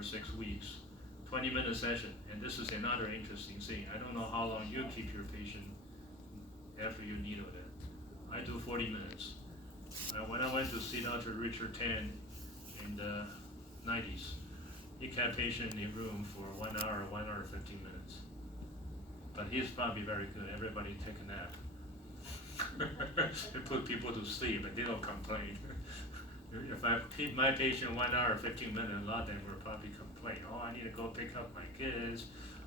over 6 weeks, 20-minute session. And this is another interesting thing. I don't know how long you keep your patient after you needle them. I do 40 minutes. When I went to see Dr. Richard Tan in the 90s, he kept patient in the room for 1 hour, 1 hour 15 minutes. But he's probably very good. Everybody take a nap. They put people to sleep, but they don't complain. If I keep my patient 1 hour 15 minutes, a lot of them will probably complain. Oh, I need to go pick up my kids.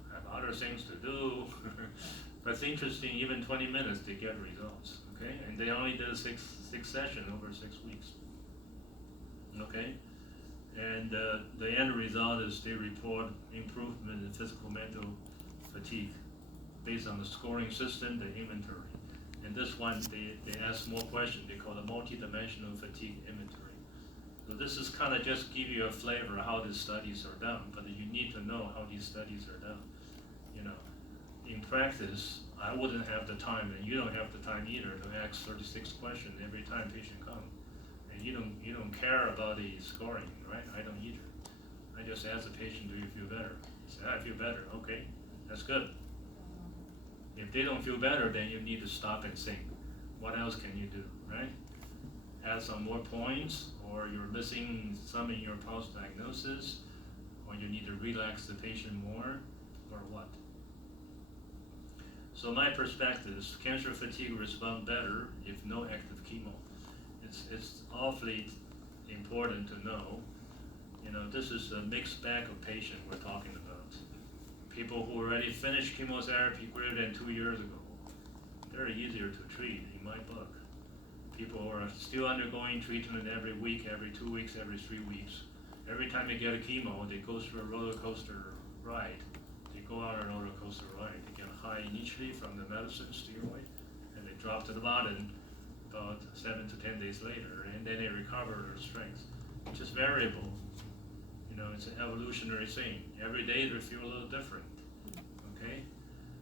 I have other things to do. But it's interesting, even 20 minutes, they get results. Okay, and they only did six sessions over 6 weeks. Okay, and the end result is they report improvement in physical mental fatigue based on the scoring system, the inventory. And this one, they ask more questions. They call it multi-dimensional fatigue inventory. So this is kind of just give you a flavor of how these studies are done, but you need to know how these studies are done. You know, in practice, I wouldn't have the time, and you don't have the time either, to ask 36 questions every time patient comes. And you don't care about the scoring, right? I don't either. I just ask the patient, do you feel better? He said, I feel better. Okay, that's good. If they don't feel better, then you need to stop and think, what else can you do, right? Add some more points, or you're missing some in your pulse diagnosis, or you need to relax the patient more, or what? So my perspective is cancer fatigue respond better if no active chemo. It's awfully important to know. You know, this is a mixed bag of patients we're talking about. People who already finished chemotherapy greater than 2 years ago, they're easier to treat in my book. People who are still undergoing treatment every week, every 2 weeks, every 3 weeks. Every time they get a chemo, they go through a roller coaster ride. They go on a roller coaster ride. They get high initially from the medicine steroid, and they drop to the bottom about 7 to 10 days later, and then they recover their strength, which is variable. You know, it's an evolutionary thing. Every day they feel a little different, okay?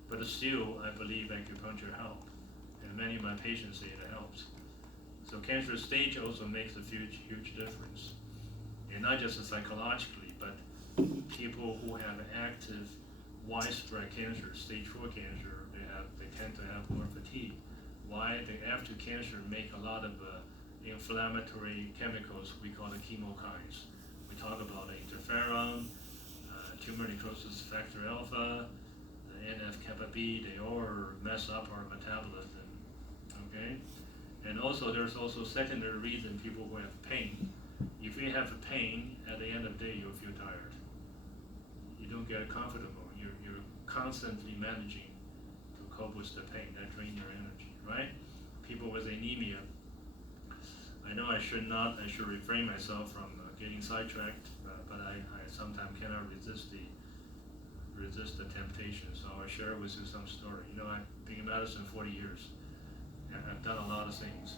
But still, I believe acupuncture helps, and many of my patients say it helps. So cancer stage also makes a huge difference, and not just psychologically, but people who have active, widespread cancer, stage 4 cancer, they tend to have more fatigue. Why? They after cancer make a lot of inflammatory chemicals we call the chemokines. We talk about the interferon, tumor necrosis factor alpha, the NF-kappa B. They all mess up our metabolism. Okay, and also there's also secondary reason people who have pain. If you have pain, at the end of the day you'll feel tired. You don't get comfortable. You're constantly managing to cope with the pain. That drains your energy, right? People with anemia. I know I should refrain myself from getting sidetracked, but I sometimes cannot resist the temptation. So I'll share with you some story. You know, I've been in medicine 40 years, and I've done a lot of things.